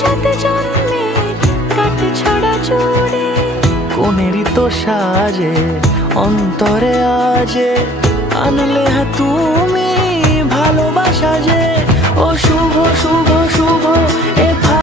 সাত জন্মের কাট ছড়া জুড়ে কোনেরই তো সাজে অন্তরে আজে আনলে তুমি ভালোবাসা যে ও শুভ শুভ শুভ এ